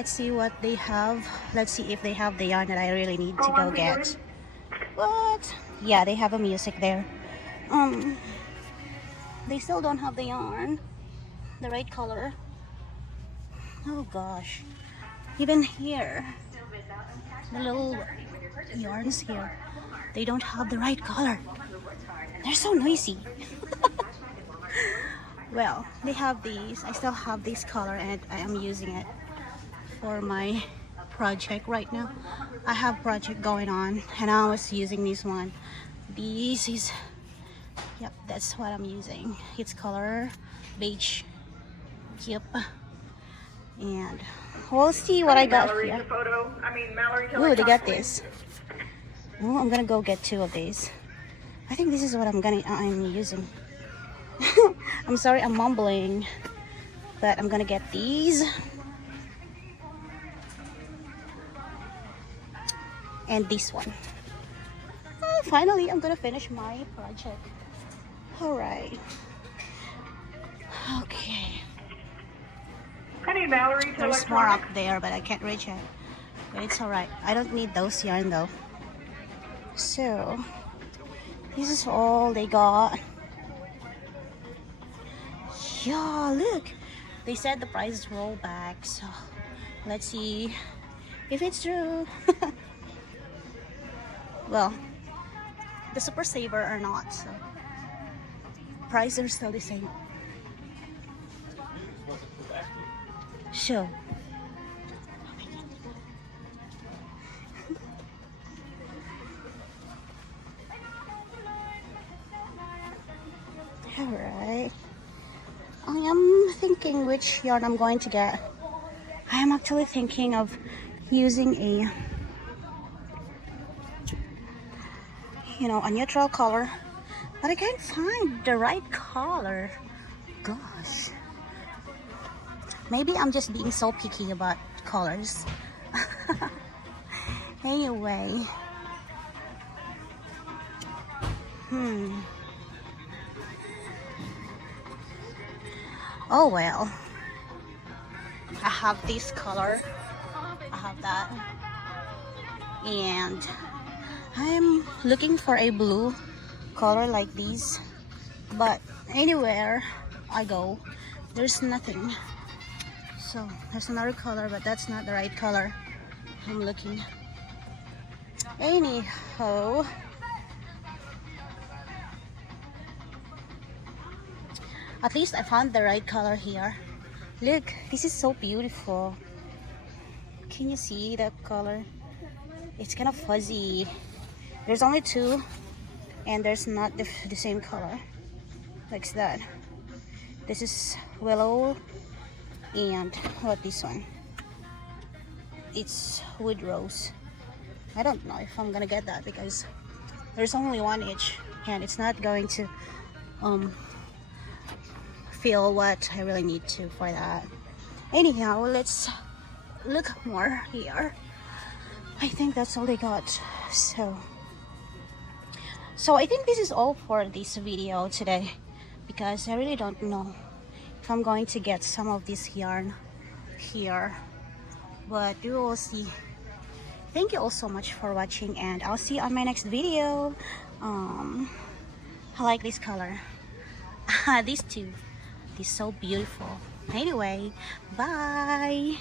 let's see what they have. Let's see if they have the yarn that I really need to go get. What? Yeah, they have a music there. They still don't have the yarn, the right color. Oh gosh. Even here, the little yarns here, they don't have the right color. They're so noisy. Well, they have these. I still have this color and I am using it for my project right now. I have project going on and I was using this one. This is, yep, that's what I'm using. It's color beige. Yep. And we'll see what I got here. Ooh, they got this. Oh, I'm gonna go get 2 of these. I think this is what I'm using. I'm sorry, I'm mumbling, but I'm gonna get these. And this one. Oh, finally, I'm gonna finish my project. All right. Okay. There's more up there, but I can't reach it. But it's all right. I don't need those yarn though. So this is all they got. Yeah, look. They said the prices roll back, so let's see if it's true. Well, the super saver or not, so prices are still the same. So all right, I am thinking which yarn I'm going to get. I am actually thinking of using a, you know, a neutral color, but I can't find the right color. Gosh, maybe I'm just being so picky about colors. Anyway, oh well, I have this color, I have that, and I'm looking for a blue color like these, but anywhere I go there's nothing. So there's another color, but that's not the right color I'm looking. Anyhow, at least I found the right color here. Look, this is so beautiful. Can you see that color? It's kind of fuzzy. There's only 2 and there's not the same color like that. This is willow, and what, this one, it's wood rose. I don't know if I'm gonna get that because there's only 1 each and it's not going to feel what I really need to for that. Anyhow, let's look more here. I think that's all they got. So I think this is all for this video today, because I really don't know if I'm going to get some of this yarn here, but we will see. Thank you all so much for watching, and I'll see you on my next video. I like this color. These 2, they're so beautiful. Anyway, bye.